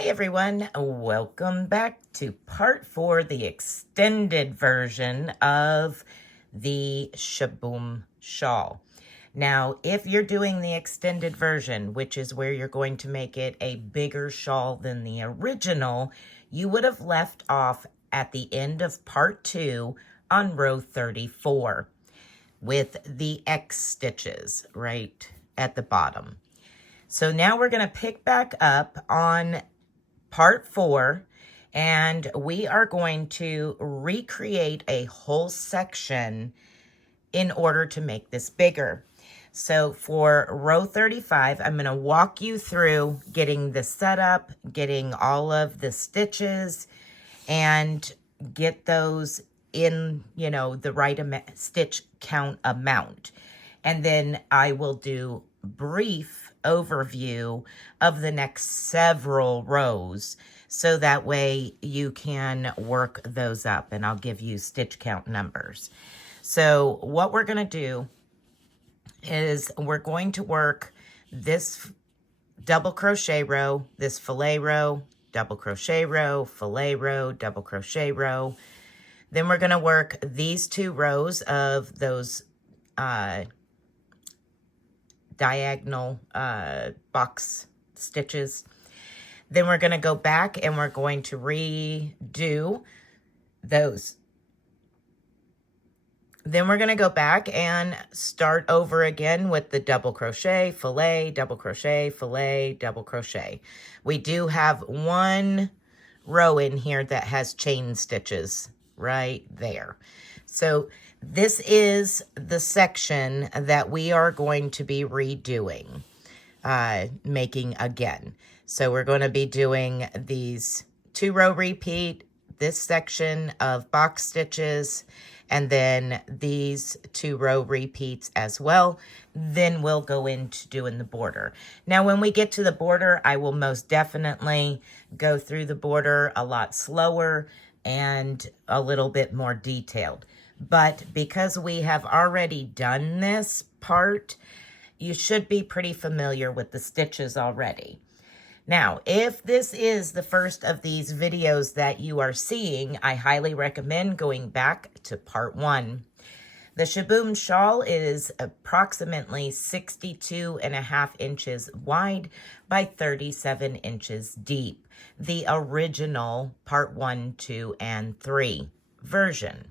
Hi everyone, welcome back to part 4, the extended version of the Shaboom shawl. Now, if you're doing the extended version, which is where you're going to make it a bigger shawl than the original, you would have left off at the end of part 2 on row 34 with the X stitches right at the bottom. So now we're going to pick back up on part 4, and we are going to recreate a whole section in order to make this bigger. So for row 35, I'm going to walk you through getting the setup, getting all of the stitches, and get those in, the right stitch count amount. And then I will do brief overview of the next several rows so that way you can work those up, and I'll give you stitch count numbers. So what we're going to do is we're going to work this double crochet row, this fillet row, double crochet row, fillet row, double crochet row. Then we're going to work these 2 rows of those diagonal box stitches. Then we're going to go back and we're going to redo those. Then we're going to go back and start over again with the double crochet, fillet, double crochet, fillet, double crochet. We do have one row in here that has chain stitches right there. So this is the section that we are going to be redoing, making again. So we're going to be doing these 2-row repeat, this section of box stitches, and then these 2-row repeats as well. Then we'll go into doing the border. Now, when we get to the border, I will most definitely go through the border a lot slower and a little bit more detailed. But because we have already done this part, you should be pretty familiar with the stitches already. Now, if this is the first of these videos that you are seeing, I highly recommend going back to part 1. The Shaboom shawl is approximately 62.5 inches wide by 37 inches deep. The original part 1, 2, and 3 version.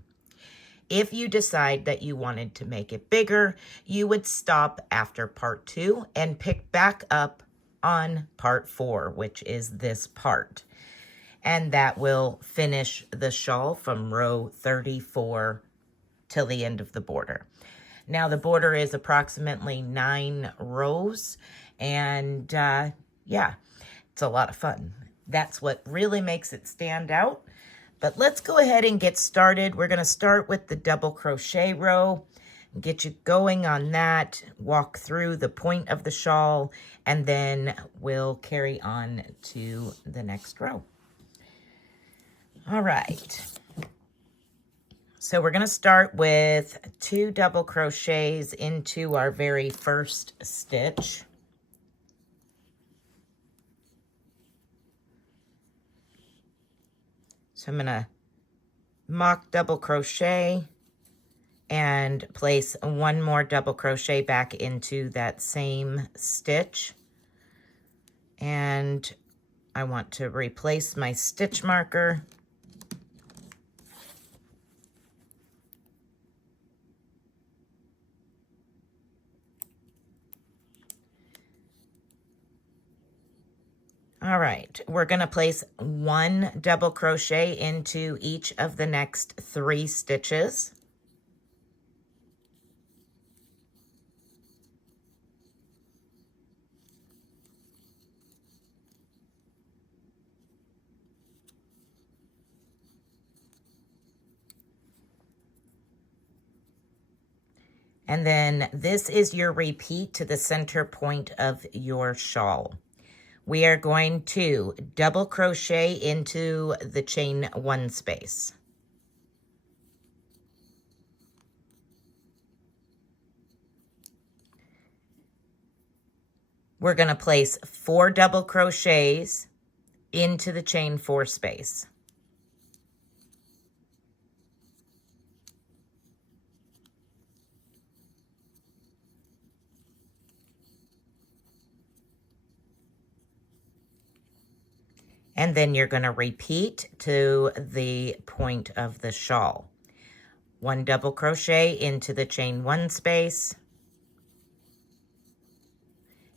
If you decide that you wanted to make it bigger, you would stop after part 2 and pick back up on part 4, which is this part. And that will finish the shawl from row 34 till the end of the border. Now the border is approximately 9 rows, and yeah, it's a lot of fun. That's what really makes it stand out. But let's go ahead and get started. We're going to start with the double crochet row, get you going on that, walk through the point of the shawl, and then we'll carry on to the next row. All right. So we're going to start with 2 double crochets into our very first stitch. So I'm going to mock double crochet and place 1 more double crochet back into that same stitch. And I want to replace my stitch marker. All right, we're going to place 1 double crochet into each of the next 3 stitches. And then this is your repeat to the center point of your shawl. We are going to double crochet into the chain 1 space. We're going to place 4 double crochets into the chain 4 space. And then you're going to repeat to the point of the shawl. 1 double crochet into the chain 1 space,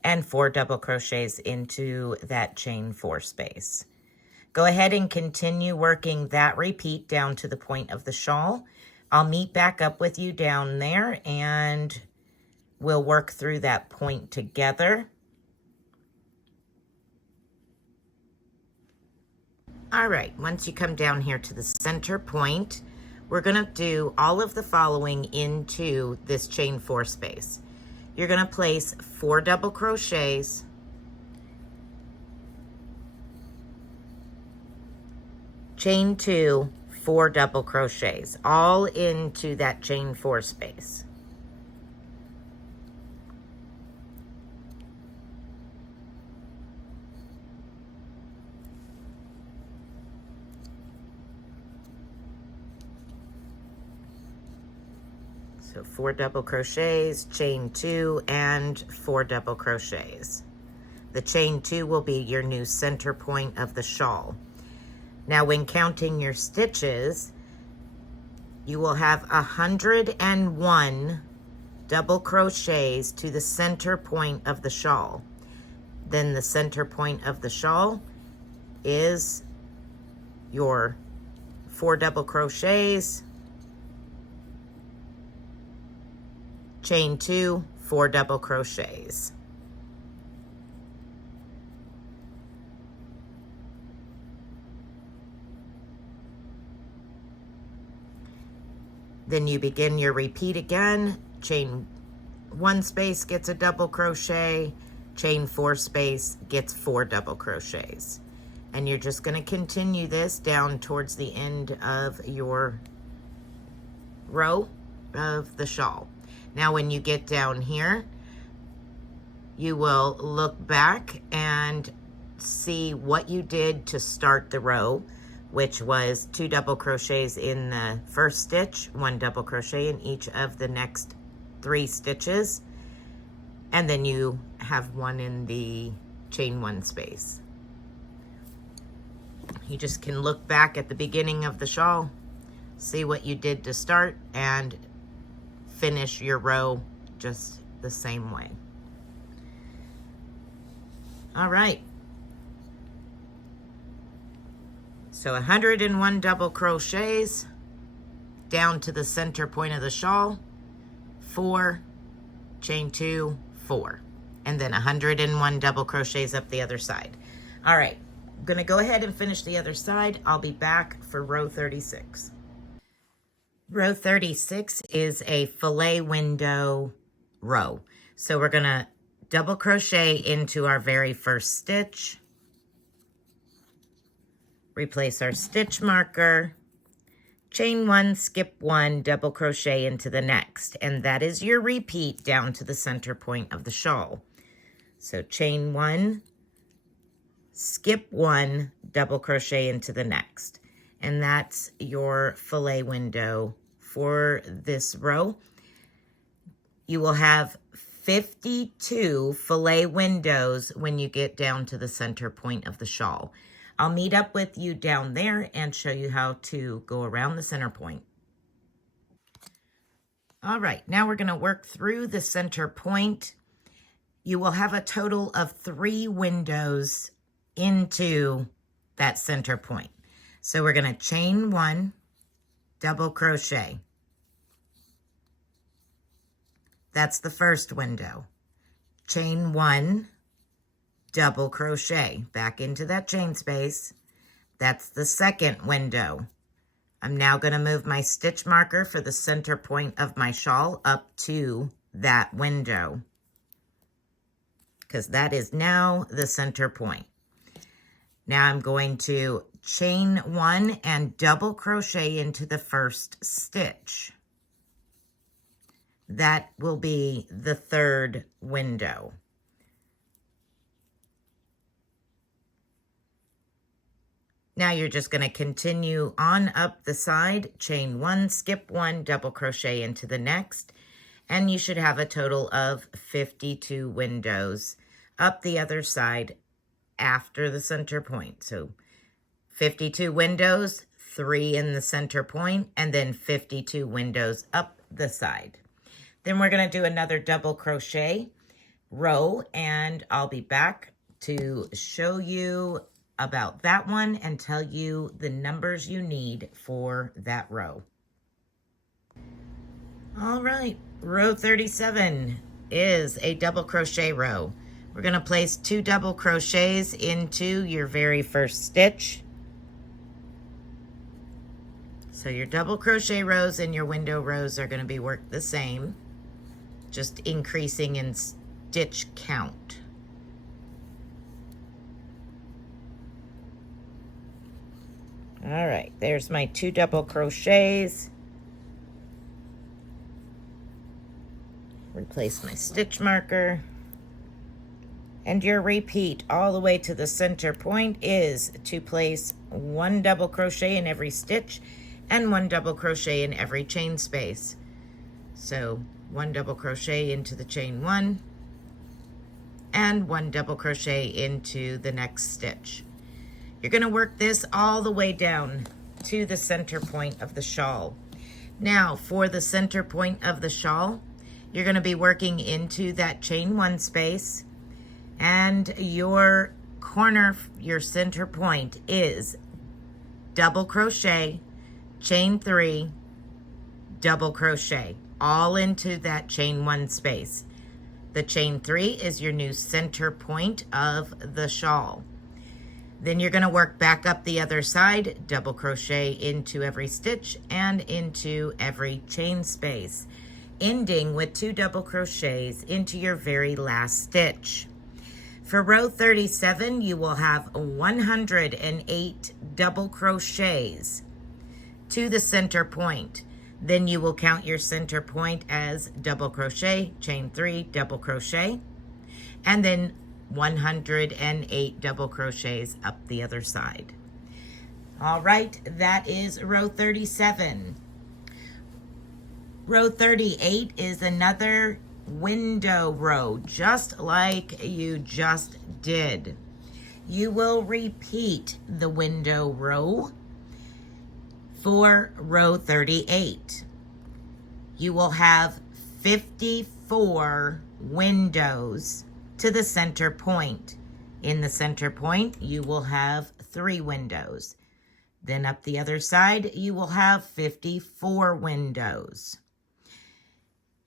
and 4 double crochets into that chain 4 space. Go ahead and continue working that repeat down to the point of the shawl. I'll meet back up with you down there and we'll work through that point together. All right, once you come down here to the center point, we're gonna do all of the following into this chain 4 space. You're gonna place 4 double crochets, chain 2, 4 double crochets, all into that chain 4 space. So 4 double crochets, chain 2, and 4 double crochets. The chain 2 will be your new center point of the shawl. Now, when counting your stitches, you will have 101 double crochets to the center point of the shawl. Then the center point of the shawl is your 4 double crochets, chain 2, 4 double crochets. Then you begin your repeat again. Chain 1 space gets a double crochet, chain 4 space gets 4 double crochets. And you're just going to continue this down towards the end of your row of the shawl. Now when you get down here, you will look back and see what you did to start the row, which was 2 double crochets in the first stitch, 1 double crochet in each of the next 3 stitches, and then you have 1 in the chain 1 space. You just can look back at the beginning of the shawl, see what you did to start, and finish your row just the same way. All right. So 101 double crochets down to the center point of the shawl, 4, chain 2, 4, and then 101 double crochets up the other side. All right, I'm gonna go ahead and finish the other side. I'll be back for row 36. Row 36 is a fillet window row. So we're gonna double crochet into our very first stitch, replace our stitch marker, chain 1, skip 1, double crochet into the next, and that is your repeat down to the center point of the shawl. So chain 1, skip 1, double crochet into the next, and that's your fillet window for this row. You will have 52 fillet windows when you get down to the center point of the shawl. I'll meet up with you down there and show you how to go around the center point. All right, now we're going to work through the center point. You will have a total of 3 windows into that center point. So we're going to chain 1, double crochet. That's the first window. Chain 1, double crochet back into that chain space. That's the second window. I'm now going to move my stitch marker for the center point of my shawl up to that window, because that is now the center point. Now I'm going to chain 1 and double crochet into the first stitch. That will be the third window. Now you're just going to continue on up the side, chain 1, skip 1, double crochet into the next, and you should have a total of 52 windows up the other side after the center point. So 52 windows, 3 in the center point, and then 52 windows up the side. Then we're going to do another double crochet row, and I'll be back to show you about that one and tell you the numbers you need for that row. All right, row 37 is a double crochet row. We're going to place 2 double crochets into your very first stitch. So your double crochet rows and your window rows are going to be worked the same, just increasing in stitch count. All right, there's my 2 double crochets. Replace my stitch marker. And your repeat all the way to the center point is to place 1 double crochet in every stitch and 1 double crochet in every chain space. So 1 double crochet into the chain 1 and 1 double crochet into the next stitch. You're going to work this all the way down to the center point of the shawl. Now for the center point of the shawl, you're going to be working into that chain 1 space, and your corner, your center point is double crochet, chain 3, double crochet, all into that chain 1 space. The chain 3 is your new center point of the shawl. Then you're going to work back up the other side, double crochet into every stitch and into every chain space, ending with 2 double crochets into your very last stitch. For row 37, you will have 108 double crochets to the center point. Then you will count your center point as double crochet, chain 3, double crochet, and then 108 double crochets up the other side. All right, that is row 37. Row 38 is another window row, just like you just did. You will repeat the window row for row 38. You will have 54 windows to the center point. In the center point, you will have 3 windows. Then up the other side, you will have 54 windows.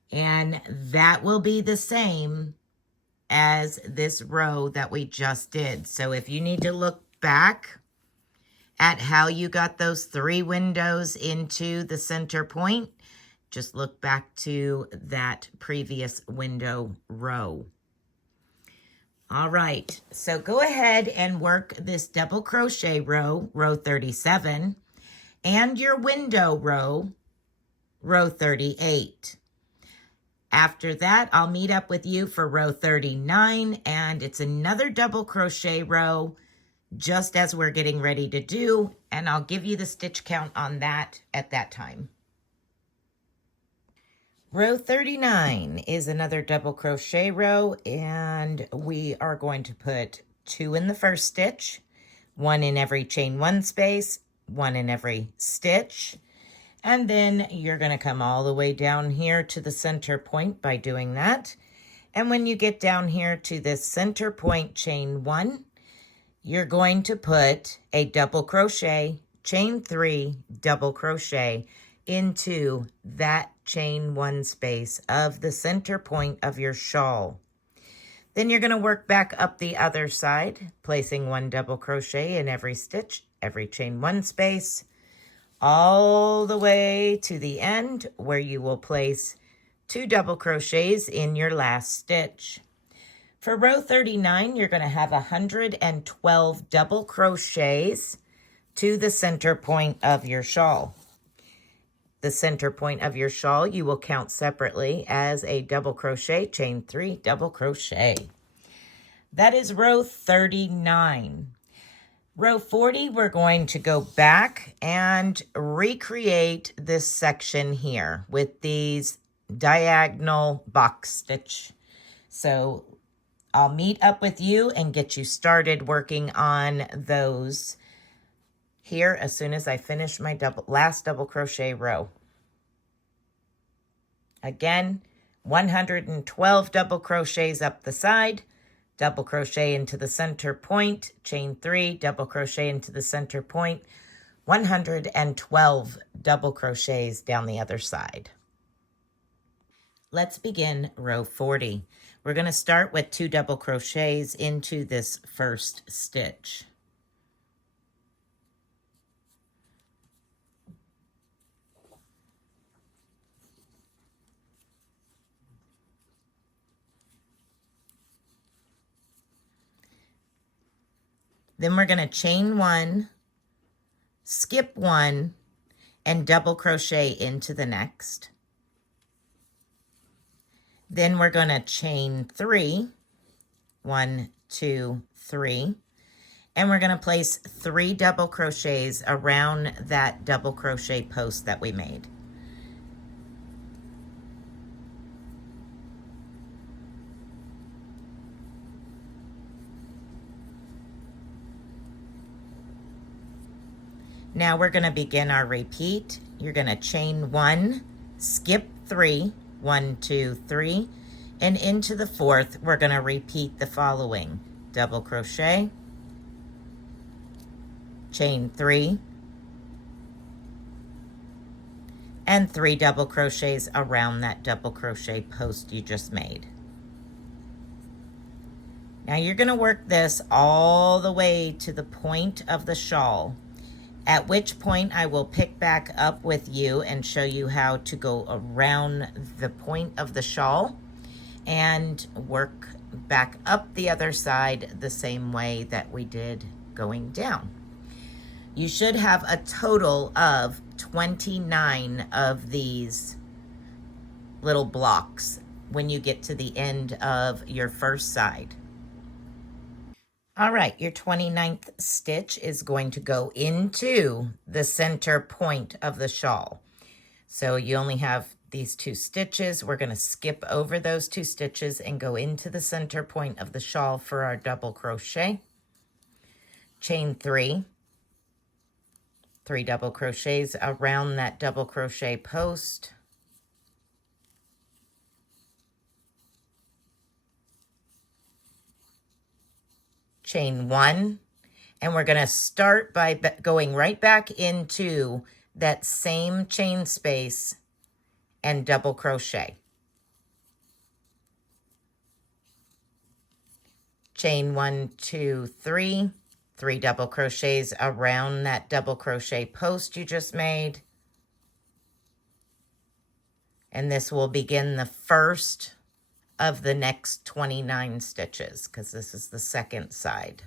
And that will be the same as this row that we just did. So if you need to look back at how you got those 3 windows into the center point, just look back to that previous window row. All right, so go ahead and work this double crochet row, row 37, and your window row, row 38. After that, I'll meet up with you for row 39, and it's another double crochet row, just as we're getting ready to do, and I'll give you the stitch count on that at that time. Row 39 is another double crochet row, and we are going to put 2 in the first stitch, 1 in every chain 1 space, 1 in every stitch, and then you're going to come all the way down here to the center point by doing that. And when you get down here to this center point chain 1, you're going to put a double crochet, chain 3, double crochet into that chain 1 space of the center point of your shawl. Then you're going to work back up the other side, placing 1 double crochet in every stitch, every chain 1 space, all the way to the end where you will place 2 double crochets in your last stitch. For row 39, you're going to have 112 double crochets to the center point of your shawl. The center point of your shawl you will count separately as a double crochet, chain 3, double crochet. That is row 39. Row 40, we're going to go back and recreate this section here with these diagonal box stitch. So I'll meet up with you and get you started working on those here as soon as I finish my last double crochet row. Again, 112 double crochets up the side, double crochet into the center point, chain 3, double crochet into the center point, 112 double crochets down the other side. Let's begin row 40. We're going to start with 2 double crochets into this first stitch. Then we're going to chain 1, skip 1, and double crochet into the next. Then we're going to chain 3, 1, 2, 3, and we're going to place 3 double crochets around that double crochet post that we made. Now we're going to begin our repeat. You're going to chain 1, skip 3, 1, 2, 3, and into the 4th, we're going to repeat the following. Double crochet, chain 3, and 3 double crochets around that double crochet post you just made. Now you're going to work this all the way to the point of the shawl, at which point I will pick back up with you and show you how to go around the point of the shawl and work back up the other side the same way that we did going down. You should have a total of 29 of these little blocks when you get to the end of your first side. All right, your 29th stitch is going to go into the center point of the shawl. So you only have these 2 stitches. We're going to skip over those 2 stitches and go into the center point of the shawl for our double crochet. Chain 3, 3 double crochets around that double crochet post. Chain 1, and we're going to start by going right back into that same chain space and double crochet. Chain 1, 2, 3, 3 double crochets around that double crochet post you just made. And this will begin the first of the next 29 stitches, because this is the second side.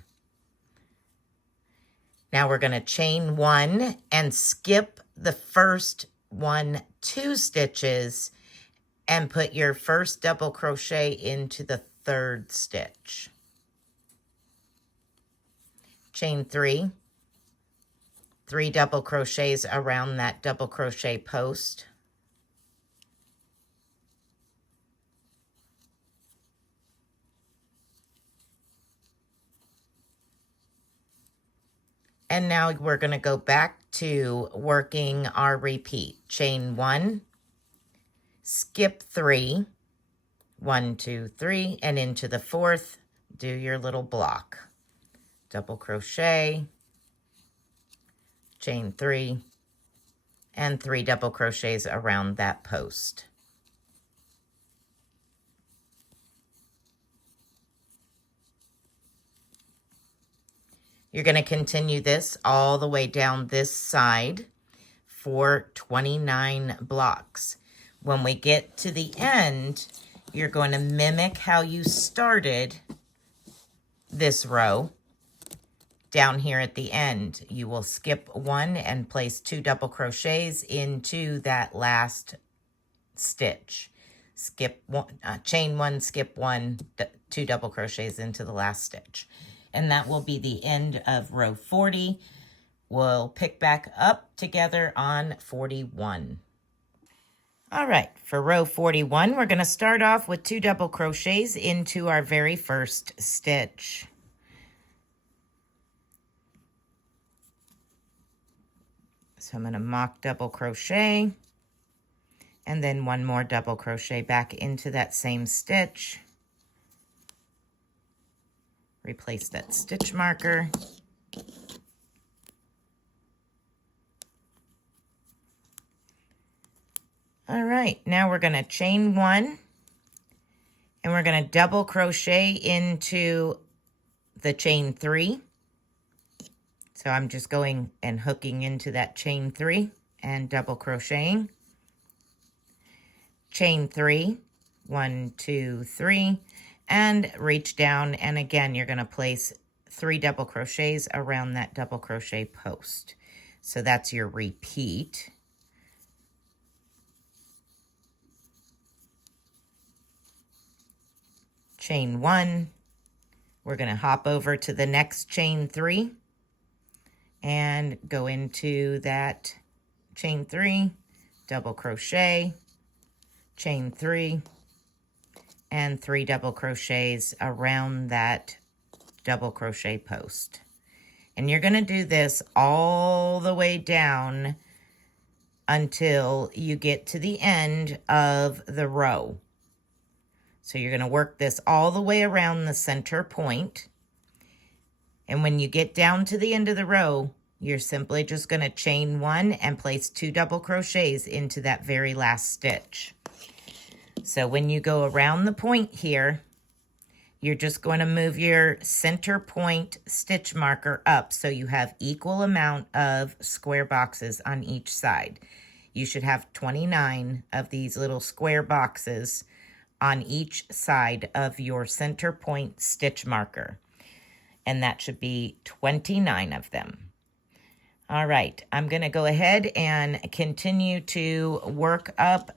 Now we're going to chain 1 and skip the first 2 stitches and put your first double crochet into the 3rd stitch. Chain 3, 3 double crochets around that double crochet post. And now we're going to go back to working our repeat. Chain 1, skip 3, 1, 2, 3, and into the 4th, do your little block. Double crochet, chain 3, and 3 double crochets around that post. You're going to continue this all the way down this side for 29 blocks. When we get to the end, you're going to mimic how you started this row. Down here at the end, you will skip 1 and place 2 double crochets into that last stitch. Skip 1, chain 1, skip 1, 2 double crochets into the last stitch. and that will be the end of row 40. We'll pick back up together on 41. All right, for row 41, we're going to start off with 2 double crochets into our very first stitch. So I'm going to mock double crochet, and then 1 more double crochet back into that same stitch. Replace that stitch marker. All right, now we're going to chain 1, and we're going to double crochet into the chain 3. So I'm just going and hooking into that chain 3 and double crocheting. Chain 3, 1, 2, 3, and reach down, and again you're going to place 3 double crochets around that double crochet post. So that's your repeat. Chain 1, we're going to hop over to the next chain 3 and go into that chain 3, double crochet, chain 3, and 3 double crochets around that double crochet post. And you're going to do this all the way down until you get to the end of the row. So you're going to work this all the way around the center point. And when you get down to the end of the row, you're simply just going to chain 1 and place 2 double crochets into that very last stitch. So when you go around the point here, you're just going to move your center point stitch marker up so you have equal amount of square boxes on each side. You should have 29 of these little square boxes on each side of your center point stitch marker. And that should be 29 of them. All right, I'm going to go ahead and continue to work up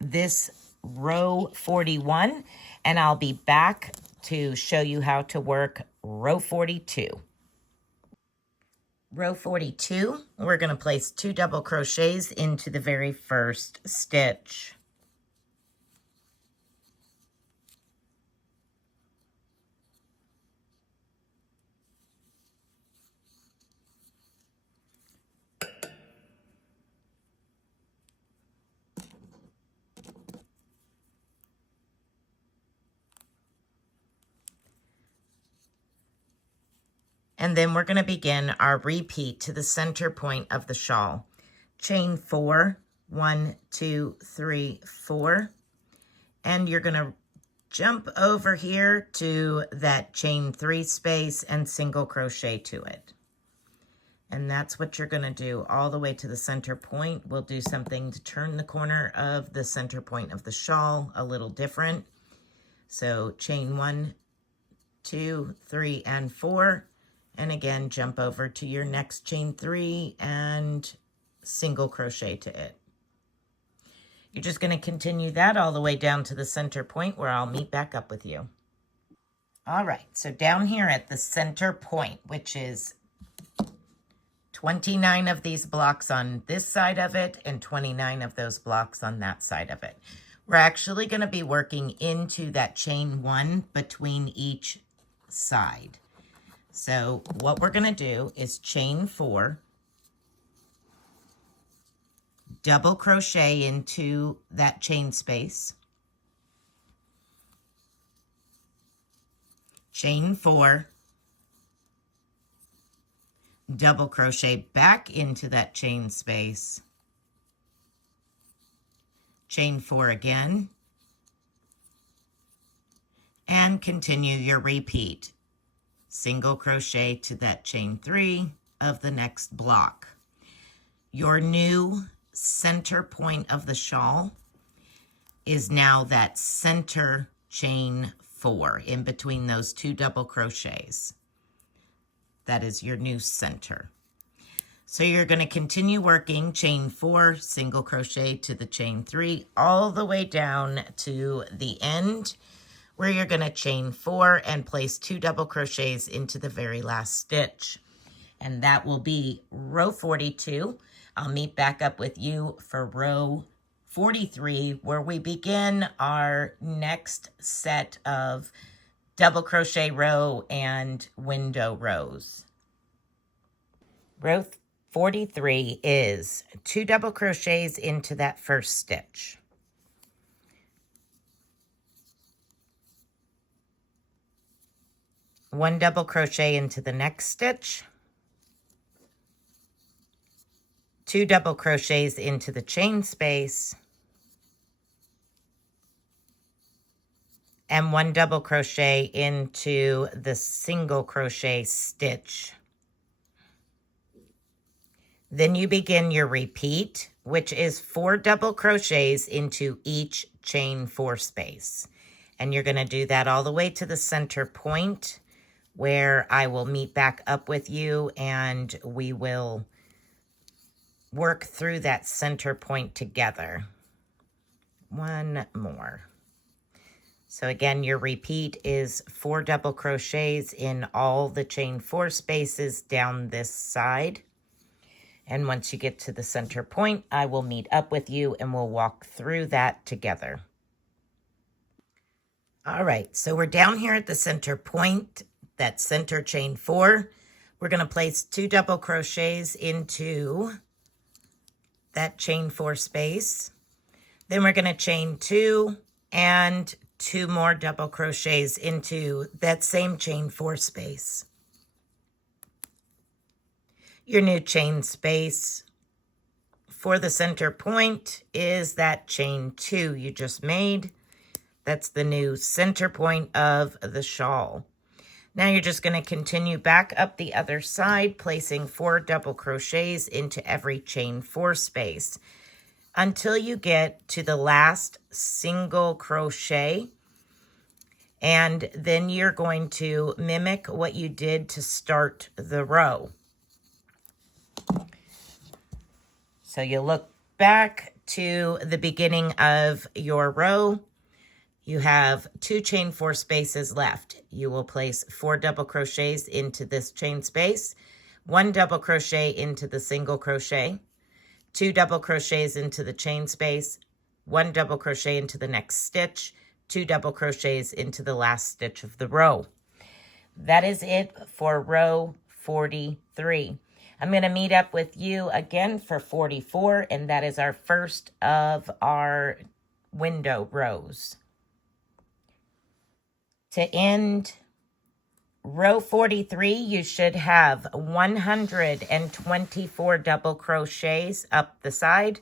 this row 41, and I'll be back to show you how to work row 42. Row 42, we're going to place 2 double crochets into the very first stitch. And then we're going to begin our repeat to the center point of the shawl. Chain 4, 1, 2, 3, 4. And you're going to jump over here to that chain 3 space and single crochet to it. And that's what you're going to do all the way to the center point. We'll do something to turn the corner of the center point of the shawl a little different. So chain 1, 2, 3, and 4. And again, jump over to your next chain 3 and single crochet to it. You're just going to continue that all the way down to the center point where I'll meet back up with you. All right, so down here at the center point, which is 29 of these blocks on this side of it and 29 of those blocks on that side of it. We're actually going to be working into that chain 1 between each side. So what we're going to do is chain 4, double crochet into that chain space, chain 4, double crochet back into that chain space, chain 4 again, and continue your repeat. Single crochet to that chain 3 of the next block. Your new center point of the shawl is now that center chain 4 in between those 2 double crochets. That is your new center. So you're going to continue working chain 4, single crochet to the chain 3 all the way down to the end where you're going to chain 4 and place 2 double crochets into the very last stitch. And that will be row 42. I'll meet back up with you for row 43, where we begin our next set of double crochet row and window rows. Row 43 is 2 double crochets into that first stitch. One double crochet into the next stitch. 2 double crochets into the chain space. And 1 double crochet into the single crochet stitch. Then you begin your repeat, which is 4 double crochets into each chain 4 space. And you're going to do that all the way to the center point, where I will meet back up with you and we will work through that center point together. One more. So again, your repeat is 4 double crochets in all the chain 4 spaces down this side. And once you get to the center point, I will meet up with you and we'll walk through that together. All right, so we're down here at the center point, that center chain 4. We're going to place 2 double crochets into that chain 4 space. Then we're going to chain 2 and 2 more double crochets into that same chain 4 space. Your new chain space for the center point is that chain 2 you just made. That's the new center point of the shawl. Now you're just going to continue back up the other side, placing 4 double crochets into every chain 4 space until you get to the last single crochet. And then you're going to mimic what you did to start the row. So you look back to the beginning of your row. You have 2 chain 4 spaces left. You will place 4 double crochets into this chain space, 1 double crochet into the single crochet, 2 double crochets into the chain space, 1 double crochet into the next stitch, 2 double crochets into the last stitch of the row. That is it for row 43. I'm going to meet up with you again for 44, and that is our first of our window rows. To end row 43, you should have 124 double crochets up the side,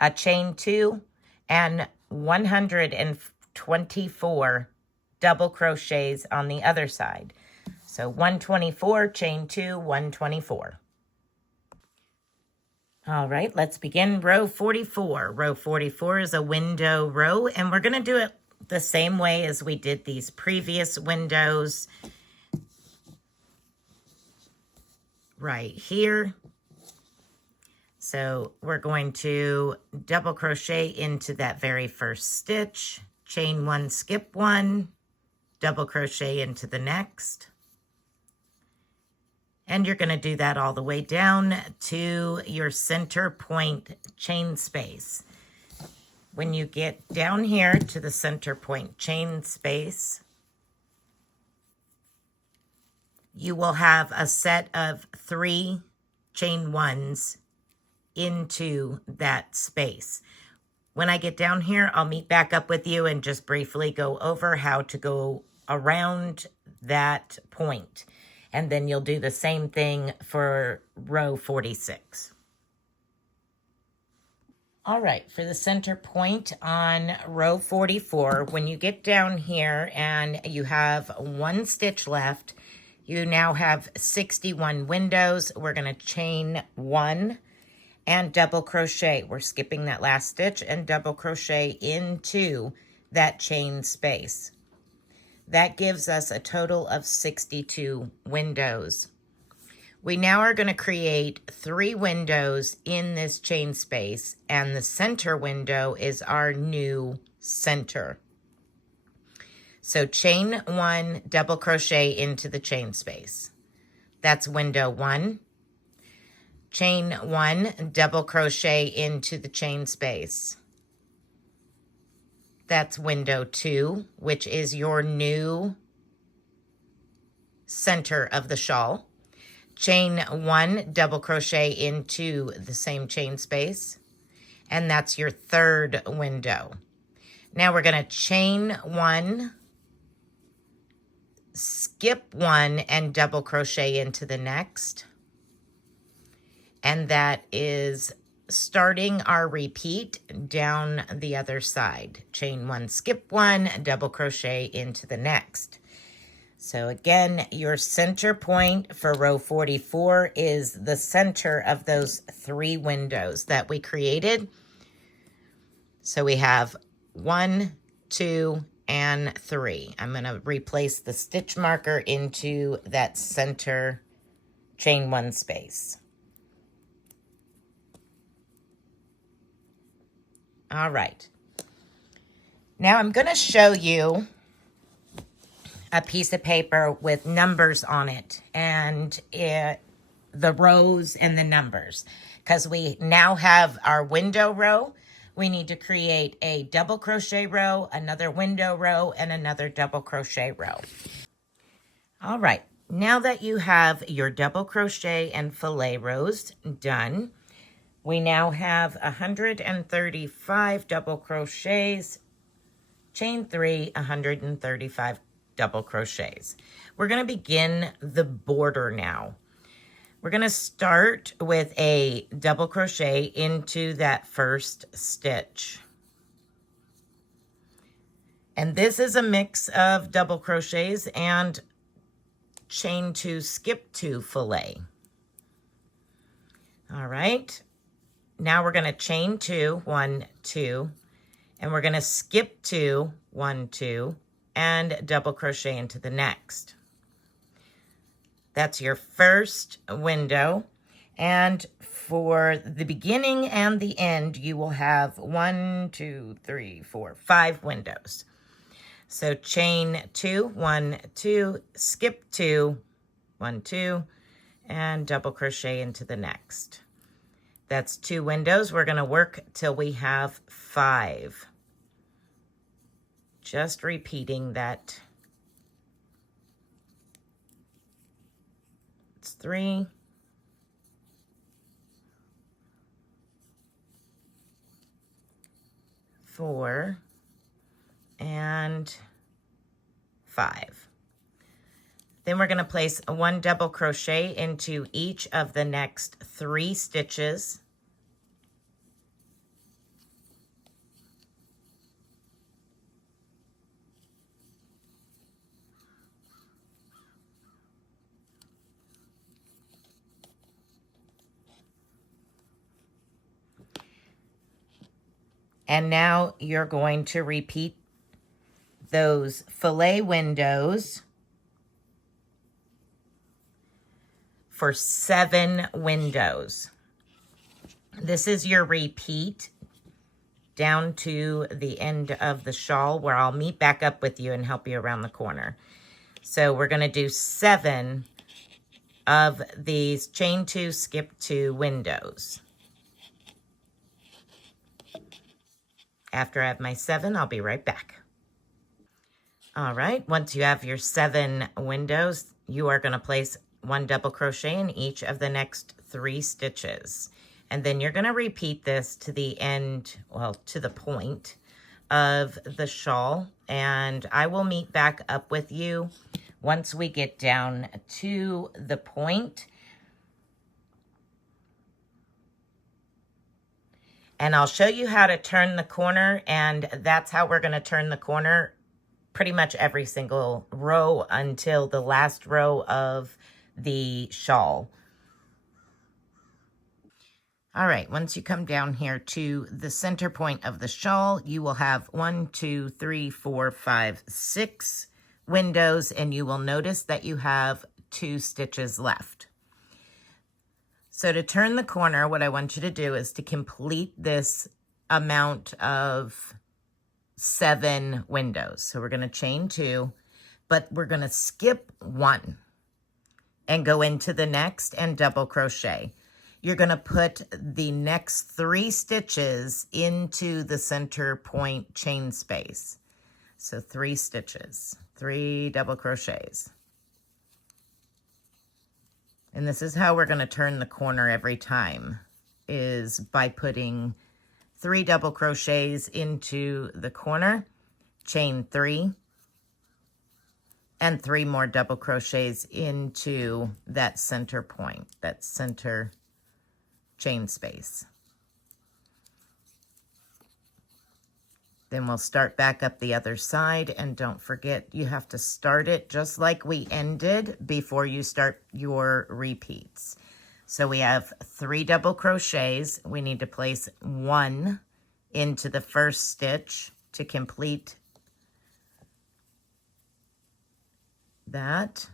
a chain 2, and 124 double crochets on the other side. So 124, chain 2, 124. All right, let's begin row 44. Row 44 is a window row, and we're going to do it the same way as we did these previous windows. Right here. So we're going to double crochet into that very first stitch, chain 1, skip 1, double crochet into the next. And you're going to do that all the way down to your center point chain space. When you get down here to the center point chain space, you will have a set of 3 chain 1s into that space. When I get down here, I'll meet back up with you and just briefly go over how to go around that point. And then you'll do the same thing for row 46. All right, for the center point on row 44, when you get down here and you have 1 stitch left, you now have 61 windows. We're going to chain 1 and double crochet. We're skipping that last stitch and double crochet into that chain space. That gives us a total of 62 windows. We now are going to create 3 windows in this chain space, and the center window is our new center. So chain 1, double crochet into the chain space. That's window 1. Chain 1, double crochet into the chain space. That's window 2, which is your new center of the shawl. Chain 1, double crochet into the same chain space, and that's your third window. Now we're going to chain 1, skip 1, and double crochet into the next. And that is starting our repeat down the other side. Chain 1, skip 1, double crochet into the next. So again, your center point for row 44 is the center of those 3 windows that we created. So we have 1, 2, and 3. I'm going to replace the stitch marker into that center chain 1 space. All right. Now I'm going to show you a piece of paper with numbers on it and the rows and the numbers, because we now have our window row. We need to create a double crochet row, another window row, and another double crochet row. All right. Now that you have your double crochet and fillet rows done, we now have 135 double crochets, chain 3, 135 double crochets. We're going to begin the border now. We're going to start with a double crochet into that first stitch. And this is a mix of double crochets and chain 2, skip 2 fillet. All right. Now we're going to chain 2, 1, 2, and we're going to skip 2, 1, 2, and double crochet into the next. That's your first window. And for the beginning and the end, you will have 1, 2, 3, 4, 5 windows. So chain 2, 1, 2, skip 2, 1, 2, and double crochet into the next. That's 2 windows. We're going to work till we have 5. Just repeating that. It's 3. 4. And 5. Then we're going to place 1 double crochet into each of the next 3 stitches. And now you're going to repeat those fillet windows for 7 windows. This is your repeat down to the end of the shawl, where I'll meet back up with you and help you around the corner. So we're going to do 7 of these chain 2, skip 2 windows. After I have my 7, I'll be right back. All right, once you have your 7 windows, you are going to place 1 double crochet in each of the next 3 stitches. And then you're going to repeat this to the end, well, to the point of the shawl. And I will meet back up with you once we get down to the point. And I'll show you how to turn the corner, and that's how we're going to turn the corner pretty much every single row until the last row of the shawl. All right, once you come down here to the center point of the shawl, you will have 1, 2, 3, 4, 5, 6 windows, and you will notice that you have 2 stitches left. So to turn the corner, what I want you to do is to complete this amount of 7 windows. So we're going to chain 2, but we're going to skip 1 and go into the next and double crochet. You're going to put the next 3 stitches into the center point chain space. So 3 stitches, 3 double crochets. And this is how we're going to turn the corner every time, is by putting 3 double crochets into the corner, chain 3, and 3 more double crochets into that center point, that center chain space. Then we'll start back up the other side, and don't forget, you have to start it just like we ended before you start your repeats. So we have 3 double crochets. We need to place 1 into the first stitch to complete that.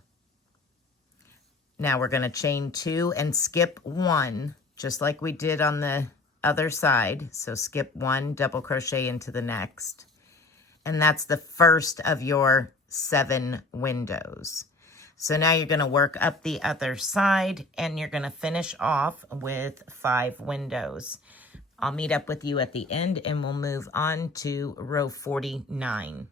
Now we're going to chain 2 and skip 1, just like we did on the other side. So skip 1, double crochet into the next. And that's the first of your 7 windows. So now you're going to work up the other side, and you're going to finish off with 5 windows. I'll meet up with you at the end, and we'll move on to row 49.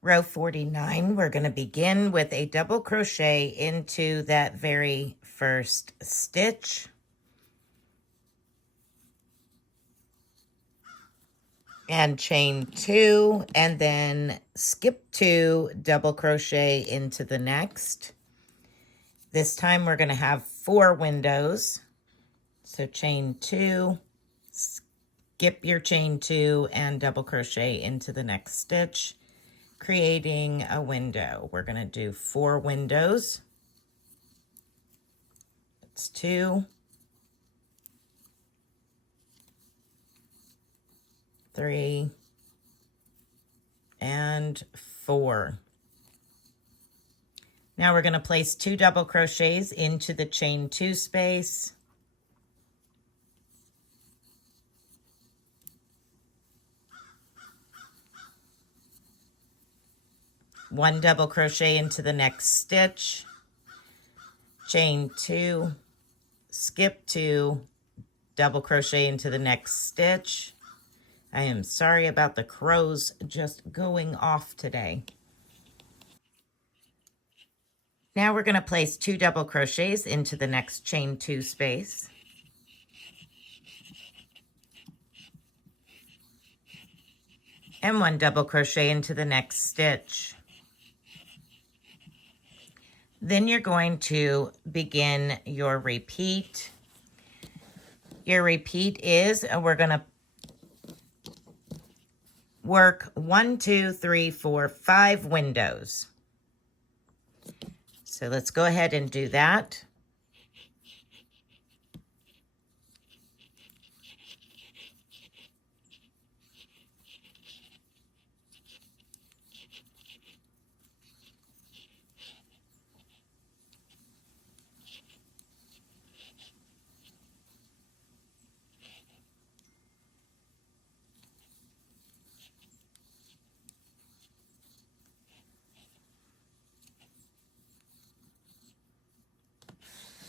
Row 49, we're going to begin with a double crochet into that very first stitch. And chain 2, and then skip 2, double crochet into the next. This time we're going to have 4 windows. So chain 2, skip your chain 2, and double crochet into the next stitch, creating a window. We're going to do 4 windows. That's 2, 3, and 4. Now we're going to place 2 double crochets into the chain 2 space. One double crochet into the next stitch, chain 2, skip 2, double crochet into the next stitch. I am sorry about the crows just going off today. Now we're going to place 2 double crochets into the next chain 2 space. And 1 double crochet into the next stitch. Then you're going to begin your repeat. Your repeat is, we're going to work 1, 2, 3, 4, 5 windows. So let's go ahead and do that.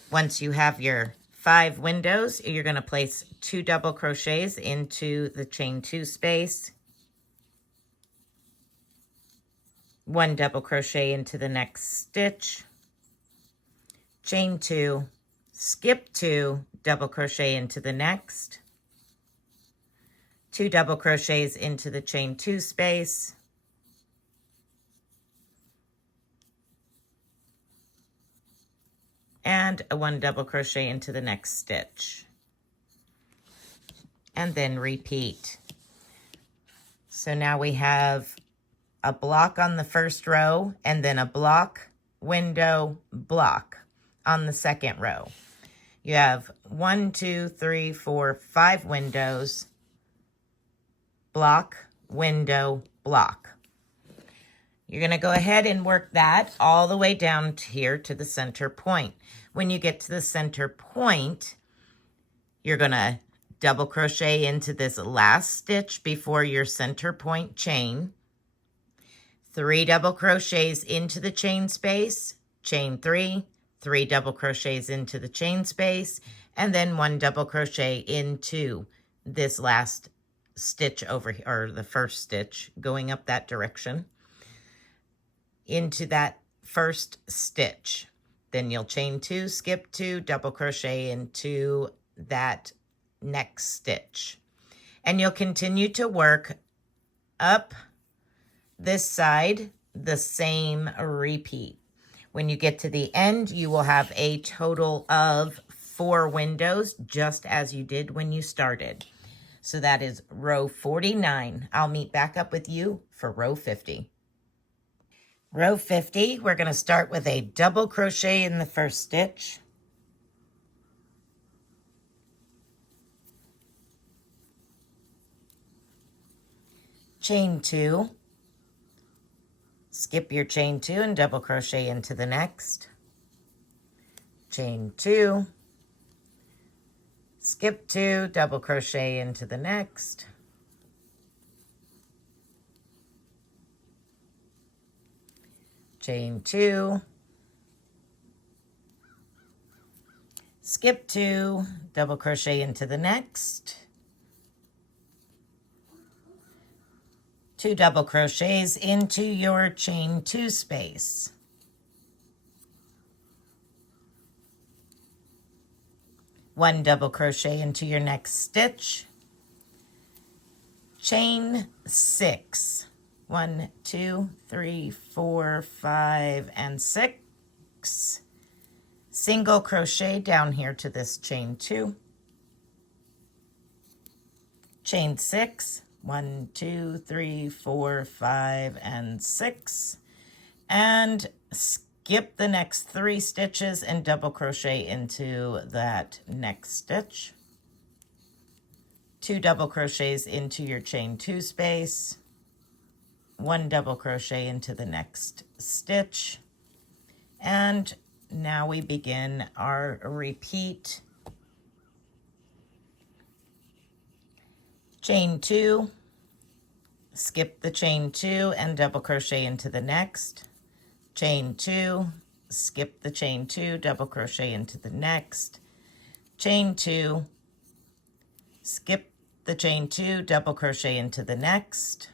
Once you have your 5 windows, you're going to place 2 double crochets into the chain 2 space, 1 double crochet into the next stitch, chain 2, skip 2, double crochet into the next, 2 double crochets into the chain 2 space, and a 1 double crochet into the next stitch, and then repeat. So now we have a block on the first row, and then a block, window, block on the second row. You have 1, 2, 3, 4, 5 windows, block, window, block. You're going to go ahead and work that all the way down to here to the center point. When you get to the center point, you're going to double crochet into this last stitch before your center point chain, 3 double crochets into the chain space, chain 3, 3 double crochets into the chain space, and then 1 double crochet into this last stitch over here, or the first stitch going up that direction, into that first stitch. Then you'll chain 2, skip 2, double crochet into that next stitch. And you'll continue to work up this side the same repeat. When you get to the end, you will have a total of 4 windows, just as you did when you started. So that is row 49. I'll meet back up with you for row 50. Row 50, we're going to start with a double crochet in the first stitch. Chain 2. Skip your chain 2 and double crochet into the next. Chain 2. Skip 2, double crochet into the next. Chain 2. Skip 2, double crochet into the next. 2 double crochets into your chain 2 space. One double crochet into your next stitch. Chain 6. 1, 2, 3, 4, 5, and 6. Single crochet down here to this chain 2. Chain 6. 1, 2, 3, 4, 5, and 6. And skip the next 3 stitches and double crochet into that next stitch. 2 double crochets into your chain 2 space. 1 double crochet into the next stitch. And now we begin our repeat. Chain 2, skip the chain 2 and double crochet into the next. Chain 2, skip the chain 2, double crochet into the next. Chain 2, skip the chain 2, double crochet into the next.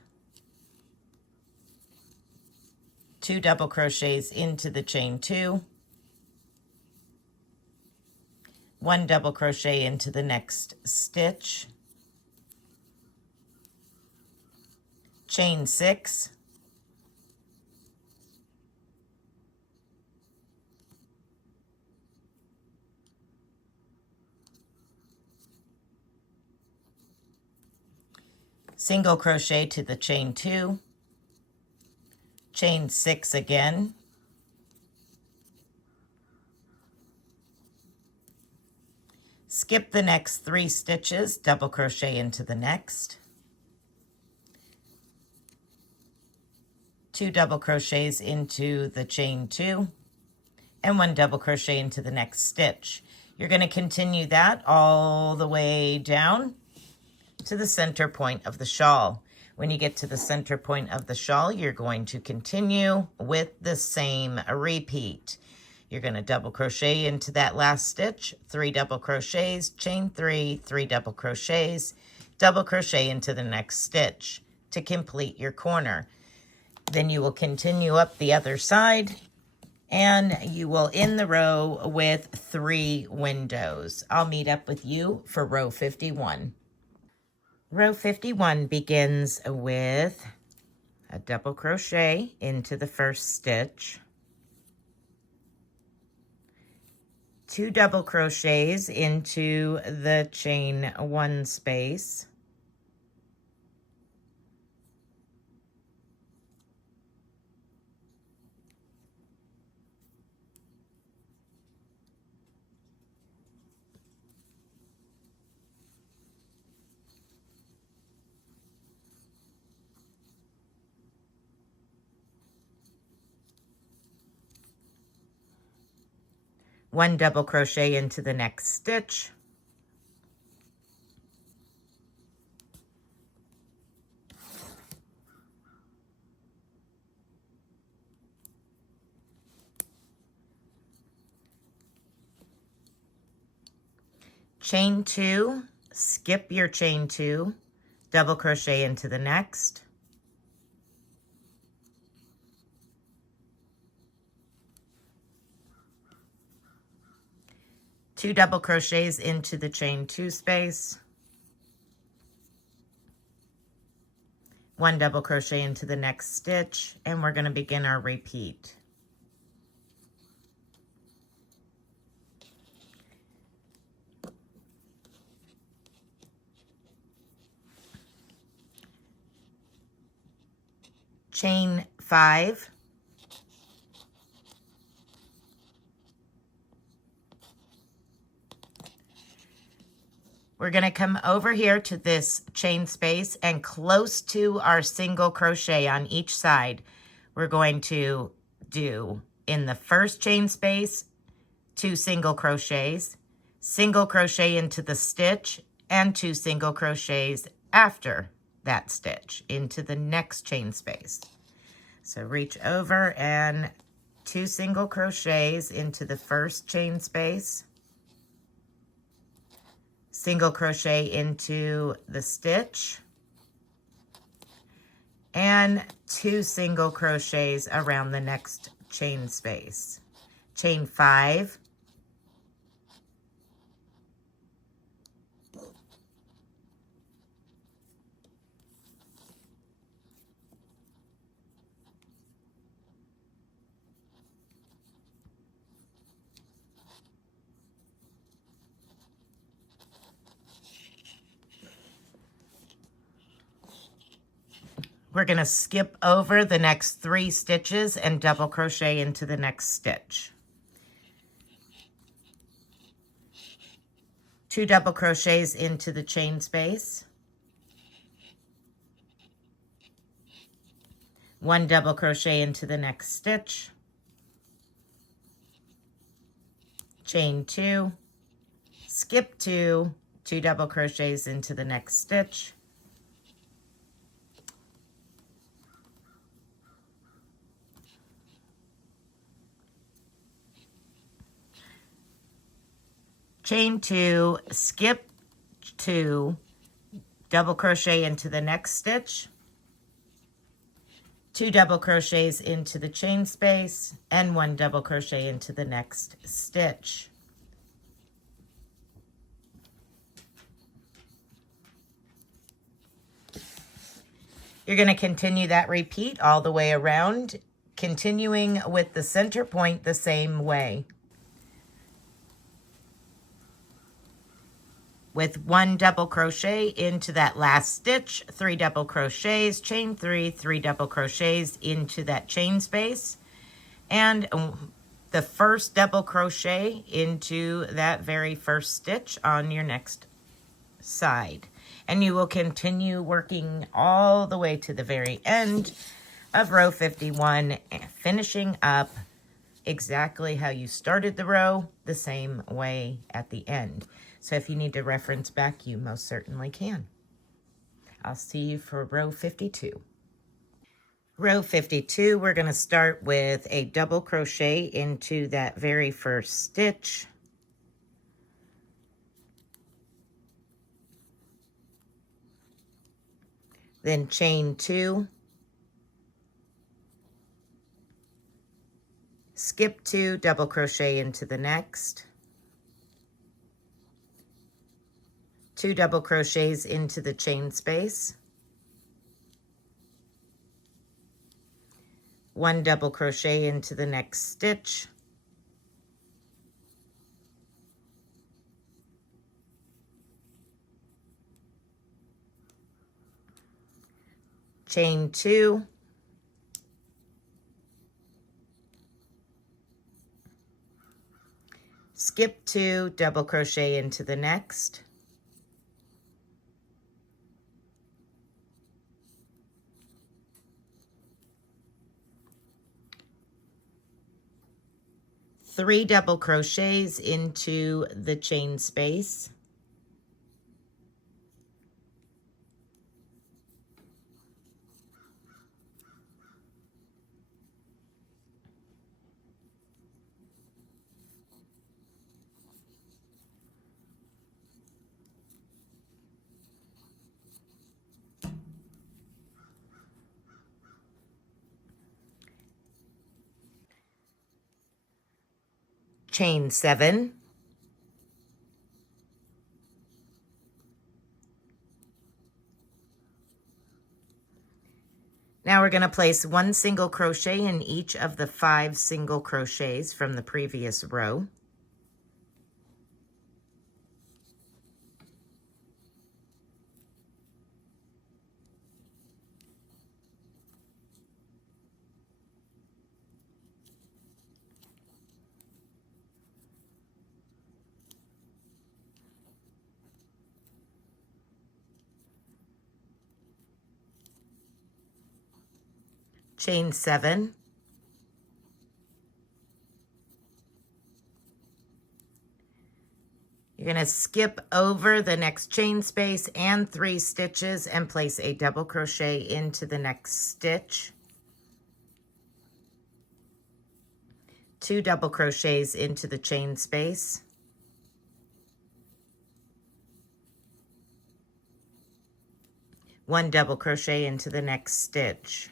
2 double crochets into the chain 2. 1 double crochet into the next stitch. Chain 6. Single crochet to the chain 2. Chain 6 again. Skip the next 3 stitches, double crochet into the next. 2 double crochets into the chain 2 and 1 double crochet into the next stitch. You're going to continue that all the way down to the center point of the shawl. When you get to the center point of the shawl, you're going to continue with the same repeat. You're going to double crochet into that last stitch, 3 double crochets, chain 3, 3 double crochets, double crochet into the next stitch to complete your corner. Then you will continue up the other side and you will end the row with 3 windows. I'll meet up with you for row 51. Row 51 begins with a double crochet into the first stitch, 2 double crochets into the chain 1 space, one double crochet into the next stitch, chain 2, skip your chain 2, double crochet into the next, two double crochets into the chain 2 space, one double crochet into the next stitch, and we're going to begin our repeat. Chain 5, we're going to come over here to this chain space, and close to our single crochet on each side, we're going to do in the first chain space 2 single crochets, single crochet into the stitch, and 2 single crochets after that stitch into the next chain space. So reach over and 2 single crochets into the first chain space, single crochet into the stitch, and 2 single crochets around the next chain space. Chain 5, we're going to skip over the next 3 stitches and double crochet into the next stitch. 2 double crochets into the chain space, 1 double crochet into the next stitch, chain 2, skip 2, 2 double crochets into the next stitch, chain 2, skip 2, double crochet into the next stitch, 2 double crochets into the chain space, and 1 double crochet into the next stitch. You're going to continue that repeat all the way around, continuing with the center point the same way. With 1 double crochet into that last stitch, 3 double crochets, chain 3, 3 double crochets into that chain space, and the first double crochet into that very first stitch on your next side. And you will continue working all the way to the very end of row 51, finishing up exactly how you started the row, the same way at the end. So if you need to reference back, you most certainly can. I'll see you for row 52. Row 52, we're going to start with a double crochet into that very first stitch. Then chain 2, skip 2, double crochet into the next, 2 double crochets into the chain space, 1 double crochet into the next stitch, chain 2, skip 2, double crochet into the next, 3 double crochets into the chain space, chain 7, now we're going to place 1 single crochet in each of the 5 single crochets from the previous row. Chain 7, you're going to skip over the next chain space and 3 stitches and place a double crochet into the next stitch, 2 double crochets into the chain space, 1 double crochet into the next stitch.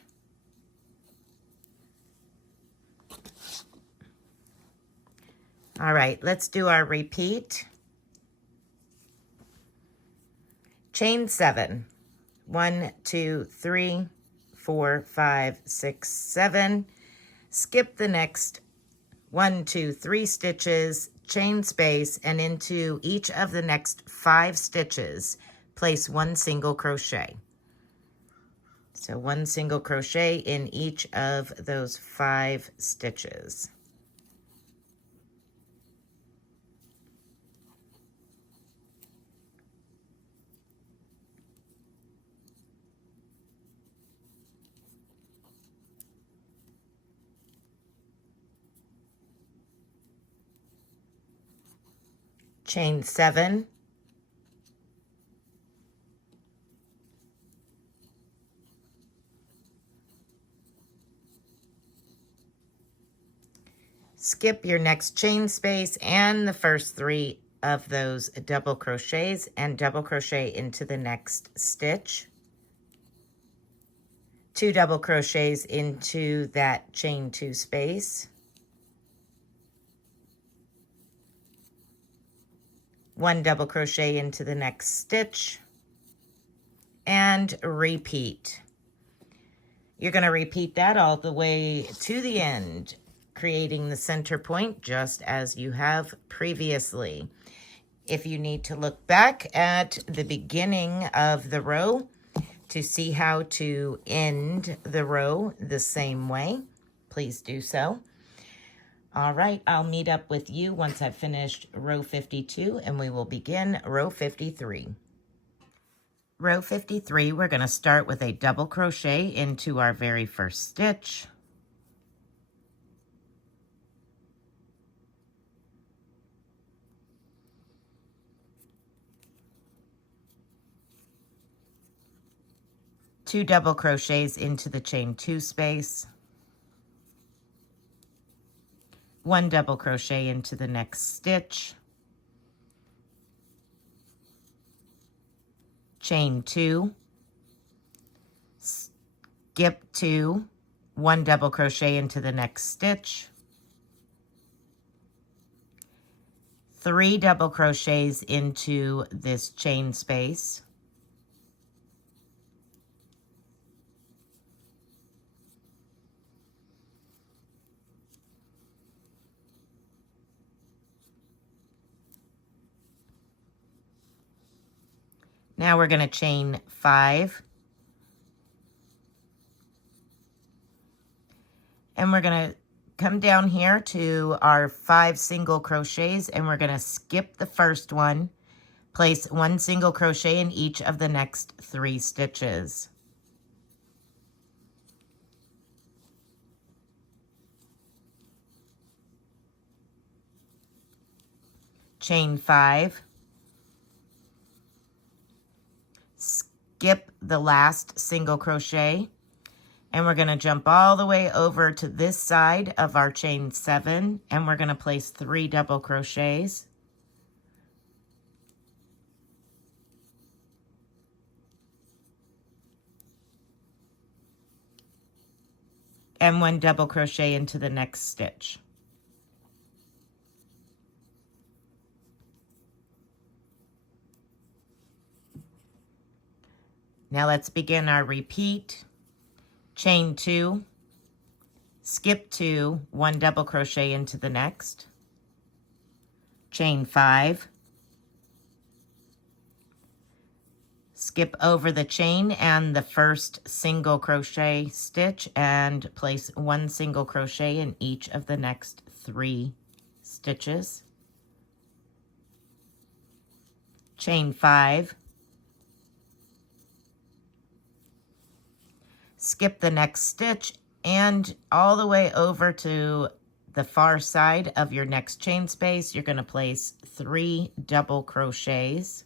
All right, let's do our repeat. Chain 7, 1, 2, 3, 4, 5, 6, 7. Skip the next 1, 2, 3 stitches, chain space, and into each of the next 5 stitches, place 1 single crochet. So 1 single crochet in each of those 5 stitches. Chain 7, skip your next chain space and the first 3 of those double crochets and double crochet into the next stitch, 2 double crochets into that chain 2 space, 1 double crochet into the next stitch, and repeat. You're going to repeat that all the way to the end, creating the center point just as you have previously. If you need to look back at the beginning of the row to see how to end the row the same way, please do so. All right, I'll meet up with you once I've finished row 52 and we will begin row 53. Row 53, we're going to start with a double crochet into our very first stitch. Two double crochets into the chain 2 space, 1 double crochet into the next stitch, chain 2, skip 2, 1 double crochet into the next stitch, 3 double crochets into this chain space, now we're going to chain 5, and we're going to come down here to our 5 single crochets, and we're going to skip the first one, place 1 single crochet in each of the next 3 stitches. Chain 5, skip the last single crochet, and we're going to jump all the way over to this side of our chain 7, and we're going to place 3 double crochets. And 1 double crochet into the next stitch. Now let's begin our repeat. Chain 2, skip 2, 1 double crochet into the next, chain 5, skip over the chain and the first single crochet stitch and place 1 single crochet in each of the next 3 stitches, chain 5, skip the next stitch and all the way over to the far side of your next chain space, you're going to place 3 double crochets.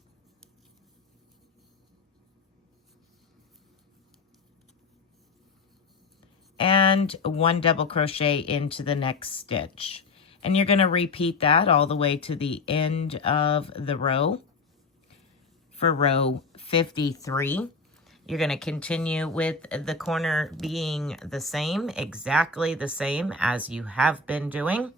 And 1 double crochet into the next stitch. And you're going to repeat that all the way to the end of the row. For row 53, you're going to continue with the corner being the same, exactly the same as you have been doing.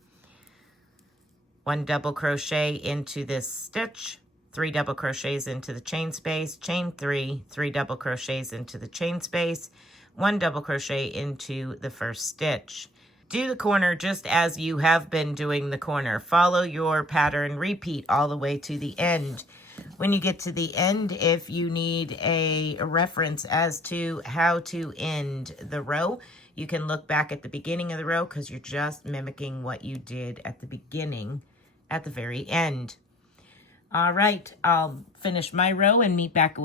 1 double crochet into this stitch, 3 double crochets into the chain space, chain 3, 3 double crochets into the chain space, 1 double crochet into the first stitch. Do the corner just as you have been doing the corner. Follow your pattern, repeat all the way to the end. When you get to the end, if you need a reference as to how to end the row, you can look back at the beginning of the row because you're just mimicking what you did at the beginning at the very end. All right, I'll finish my row and meet back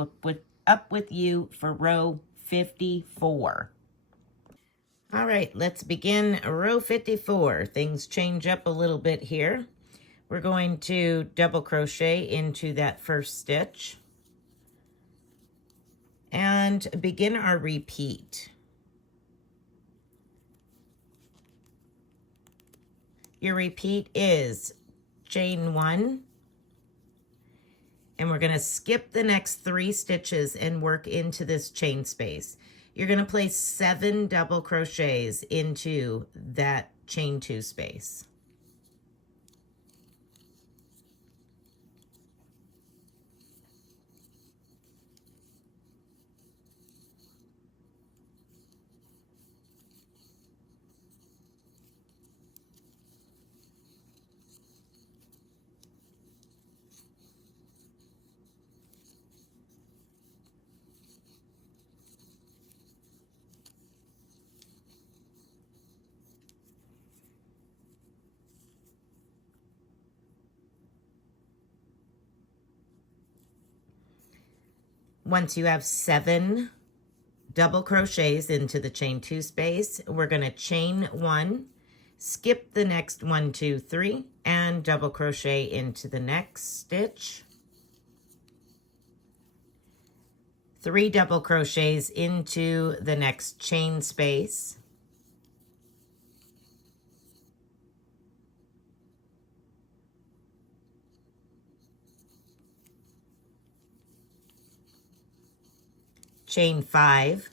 up with you for row 54. All right, let's begin row 54. Things change up a little bit here. We're going to double crochet into that first stitch and begin our repeat. Your repeat is chain 1, and we're going to skip the next 3 stitches and work into this chain space. You're going to place 7 double crochets into that chain 2 space. Once you have 7 double crochets into the chain 2 space, we're going to chain 1, skip the next 1, 2, 3, and double crochet into the next stitch. 3 double crochets into the next chain space. Chain 5,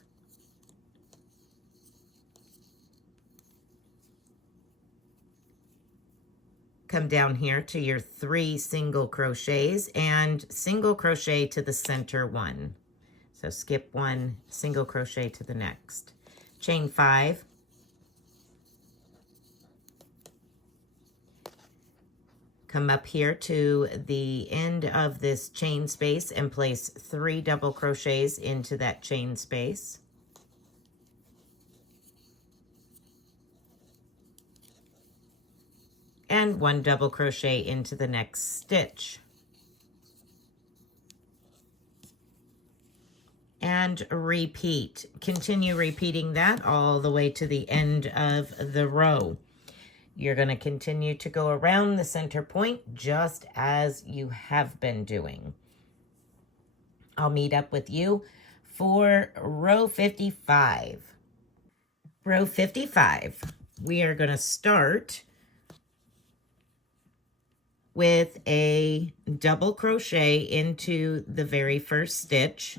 come down here to your 3 single crochets and single crochet to the center one. So skip 1, single crochet to the next. Chain 5, come up here to the end of this chain space and place 3 double crochets into that chain space. And 1 double crochet into the next stitch. And repeat. Continue repeating that all the way to the end of the row. You're going to continue to go around the center point just as you have been doing. I'll meet up with you for row 55. Row 55, we are going to start with a double crochet into the very first stitch.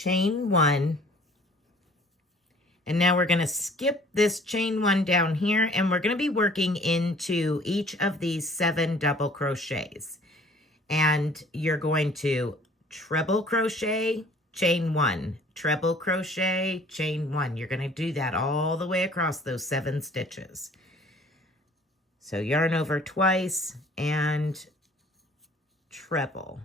chain 1, and now we're going to skip this chain 1 down here, and we're going to be working into each of these 7 double crochets. And you're going to treble crochet, chain 1, treble crochet, chain 1. You're going to do that all the way across those 7 stitches. So yarn over twice and treble.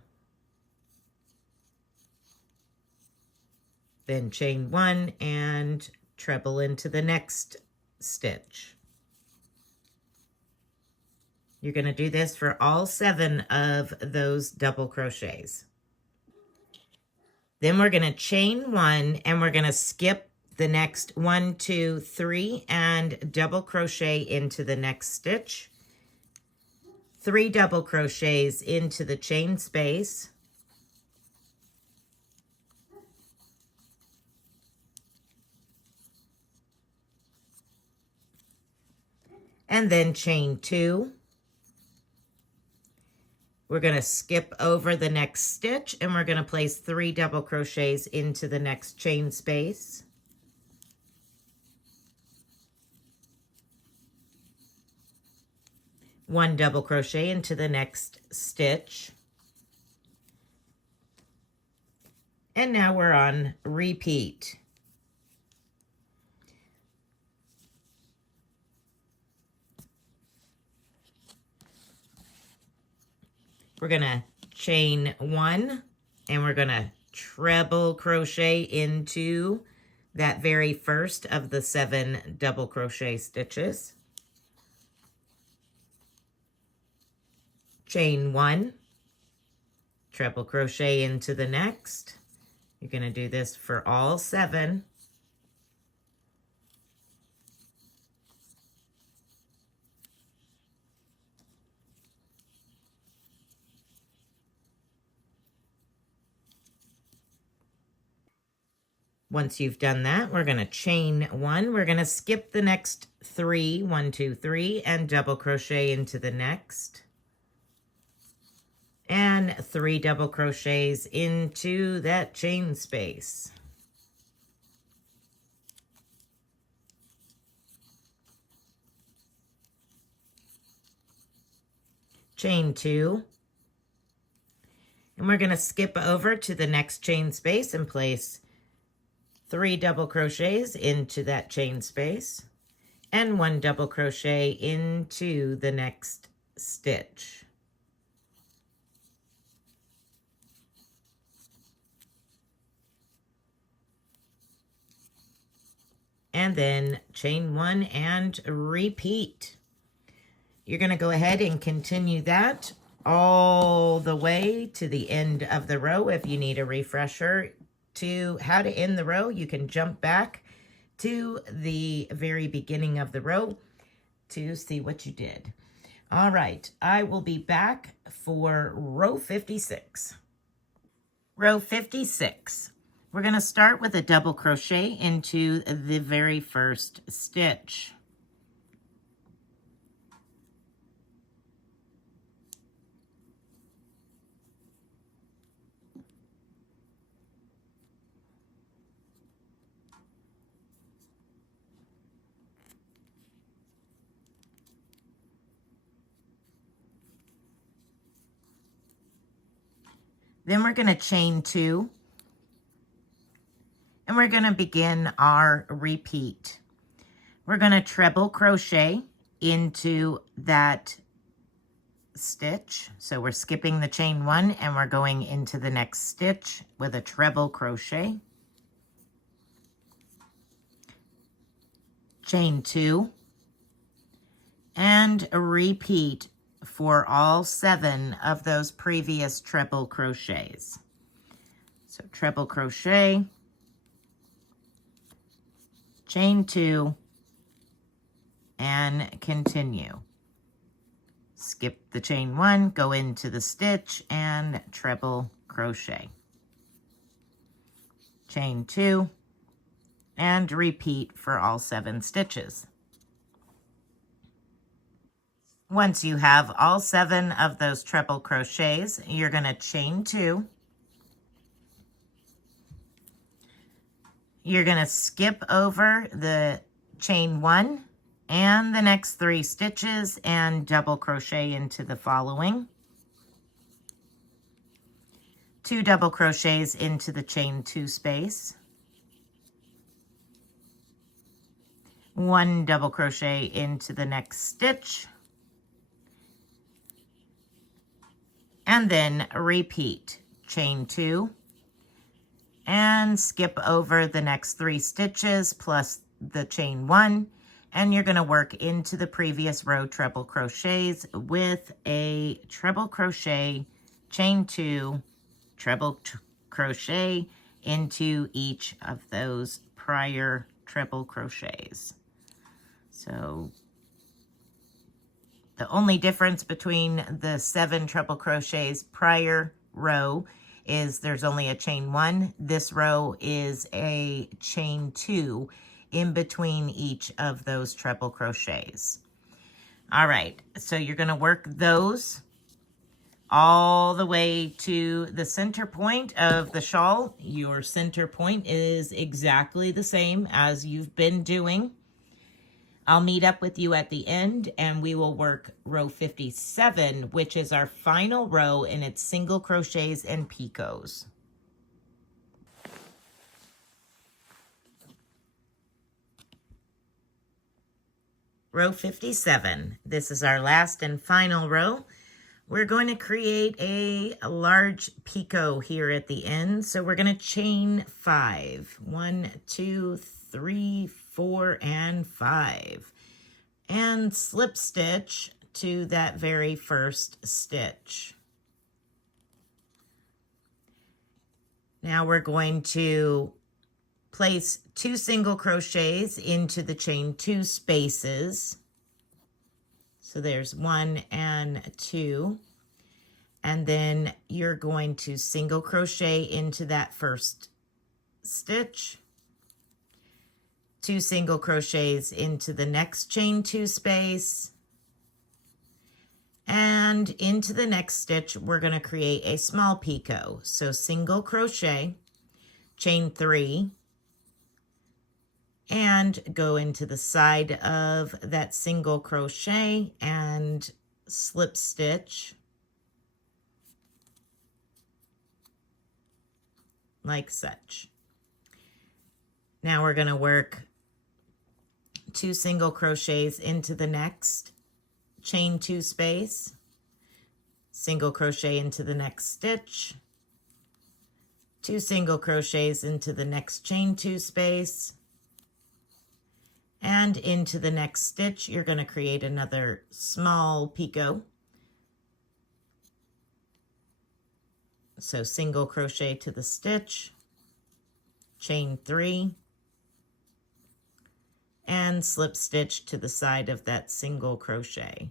Then chain 1 and treble into the next stitch. You're going to do this for all 7 of those double crochets. Then we're going to chain 1 and we're going to skip the next 1, 2, 3 and double crochet into the next stitch. 3 double crochets into the chain space. And then chain 2. We're going to skip over the next stitch and we're going to place 3 double crochets into the next chain space. One double crochet into the next stitch. And now we're on repeat. We're going to chain 1 and we're going to treble crochet into that very first of the 7 double crochet stitches. Chain 1, treble crochet into the next. You're going to do this for all 7. Once you've done that, we're going to chain 1. We're going to skip the next 3, 1, 2, 3, and double crochet into the next. And 3 double crochets into that chain space. Chain 2. And we're going to skip over to the next chain space and place 3 double crochets into that chain space and 1 double crochet into the next stitch. And then chain 1 and repeat. You're going to go ahead and continue that all the way to the end of the row. If you need a refresher to how to end the row, you can jump back to the very beginning of the row to see what you did. All right, I will be back for row 56. Row 56. We're going to start with a double crochet into the very first stitch. Then we're going to chain 2, and we're going to begin our repeat. We're going to treble crochet into that stitch. So we're skipping the chain 1 and we're going into the next stitch with a treble crochet. Chain 2 and repeat for all 7 of those previous treble crochets. So treble crochet, chain 2, and continue. Skip the chain 1, go into the stitch and treble crochet. Chain 2 and repeat for all 7 stitches. Once you have all 7 of those treble crochets, you're going to chain 2, You're going to skip over the chain 1 and the next 3 stitches and double crochet into the following. 2 double crochets into the chain 2 space. 1 double crochet into the next stitch. And then repeat. Chain 2 and skip over the next 3 stitches plus the chain 1, and you're going to work into the previous row treble crochets with a treble crochet, chain 2, treble crochet into each of those prior treble crochets. So the only difference between the 7 treble crochets prior row is there's only a chain 1. This row is a chain 2 in between each of those treble crochets. All right, so you're going to work those all the way to the center point of the shawl. Your center point is exactly the same as you've been doing. I'll meet up with you at the end and we will work row 57, which is our final row, and it's single crochets and picots. Row 57, this is our last and final row. We're going to create a large picot here at the end. So we're going to chain 5. 1, 2, 3, 4, and 5. And slip stitch to that very first stitch. Now we're going to place 2 single crochets into the chain 2 spaces. So there's 1 and 2. And then you're going to single crochet into that first stitch. 2 single crochets into the next chain 2 space. And into the next stitch, we're going to create a small picot. So single crochet, chain 3, and go into the side of that single crochet and slip stitch like such. Now we're going to work 2 single crochets into the next chain 2 space, single crochet into the next stitch, 2 single crochets into the next chain 2 space, and into the next stitch you're going to create another small picot. So single crochet to the stitch, chain 3, and slip stitch to the side of that single crochet.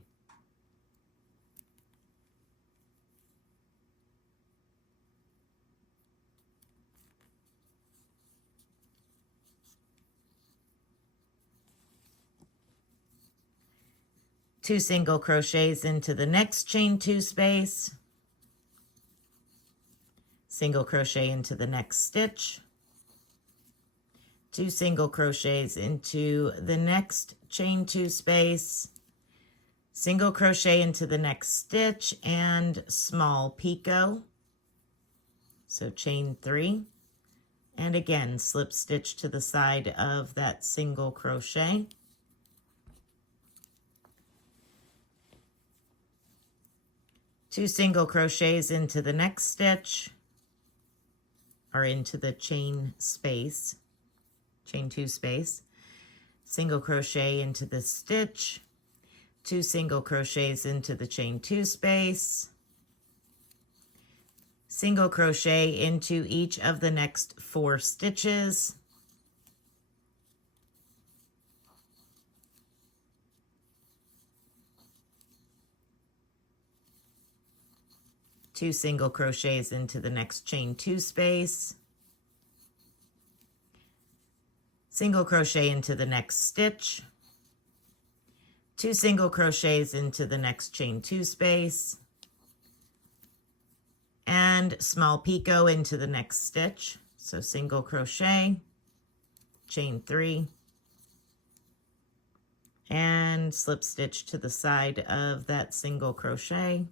Two single crochets into the next chain 2 space, single crochet into the next stitch, 2 single crochets into the next chain 2 space, single crochet into the next stitch, and small picot. So chain 3, and again slip stitch to the side of that single crochet. Two single crochets into the next stitch, or into the chain space, chain 2 space, single crochet into the stitch, 2 single crochets into the chain 2 space, single crochet into each of the next 4 stitches, two single crochets into the next chain 2 space, single crochet into the next stitch, 2 single crochets into the next chain 2 space, and small picot into the next stitch. So single crochet, chain 3, and slip stitch to the side of that single crochet.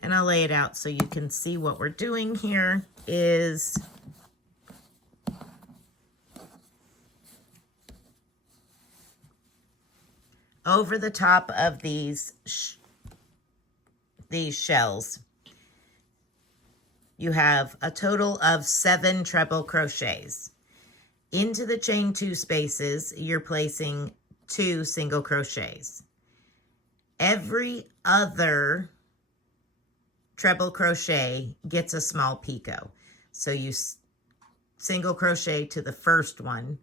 And I'll lay it out so you can see what we're doing here is over the top of these shells, you have a total of 7 treble crochets. Into the chain 2 spaces, you're placing 2 single crochets. Every other treble crochet gets a small picot. So you single crochet to the first one,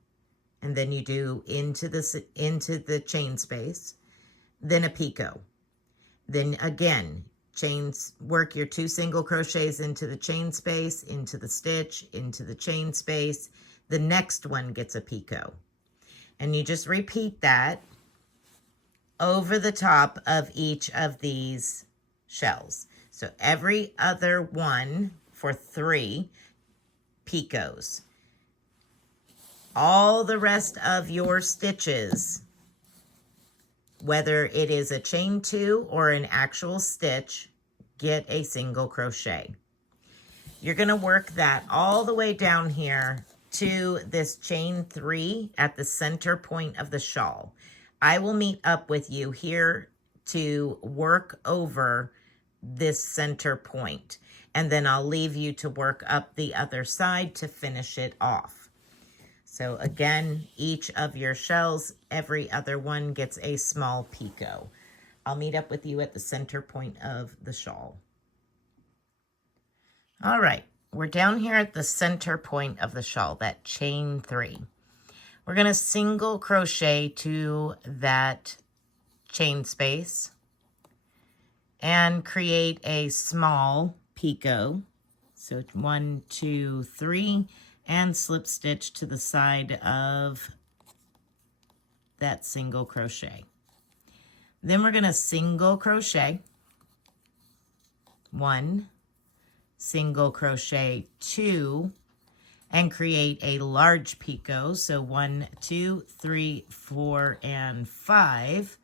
and then you do into the chain space, then a picot. Then again, work your 2 single crochets into the chain space, into the stitch, into the chain space. The next one gets a picot. And you just repeat that over the top of each of these shells. So every other one for 3 picots. All the rest of your stitches, whether it is a chain 2 or an actual stitch, get a single crochet. You're going to work that all the way down here to this chain 3 at the center point of the shawl. I will meet up with you here to work over this center point, and then I'll leave you to work up the other side to finish it off. So again, each of your shells, every other one gets a small picot. I'll meet up with you at the center point of the shawl. All right, we're down here at the center point of the shawl, that chain 3. We're going to single crochet to that chain space and create a small picot. So 1, 2, 3, and slip stitch to the side of that single crochet. Then we're going to single crochet 1, single crochet 2, and create a large picot. So 1, 2, 3, 4, and 5,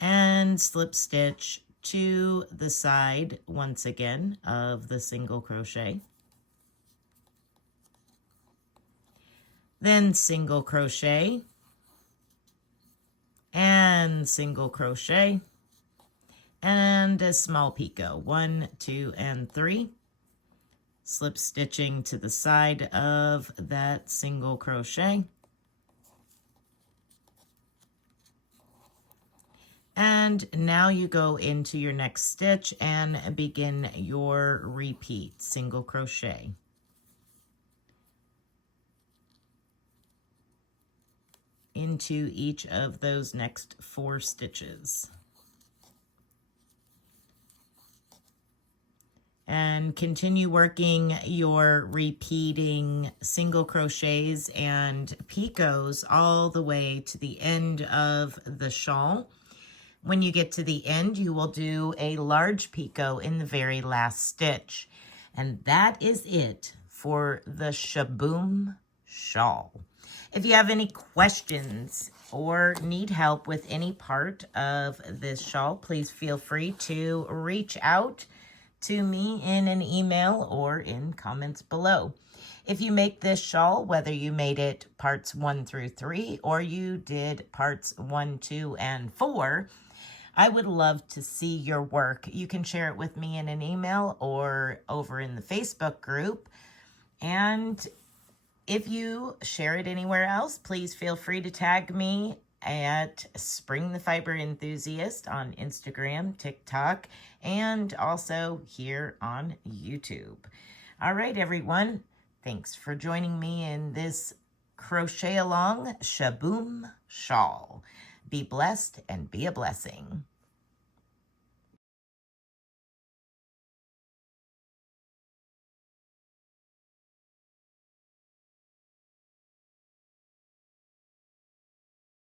and slip stitch to the side once again of the single crochet. Then single crochet and single crochet and a small picot. 1, 2, and 3. Slip stitching to the side of that single crochet. And now you go into your next stitch and begin your repeat, single crochet. Into each of those next 4 stitches. And continue working your repeating single crochets and picots all the way to the end of the shawl. When you get to the end, you will do a large picot in the very last stitch. And that is it for the Shaboom shawl. If you have any questions or need help with any part of this shawl, please feel free to reach out to me in an email or in comments below. If you make this shawl, whether you made it parts 1 through 3 or you did parts 1, 2, and 4, I would love to see your work. You can share it with me in an email or over in the Facebook group. And if you share it anywhere else, please feel free to tag me at Spring the Fiber Enthusiast on Instagram, TikTok, and also here on YouTube. All right, everyone. Thanks for joining me in this crochet along Shaboom shawl. Be blessed and be a blessing.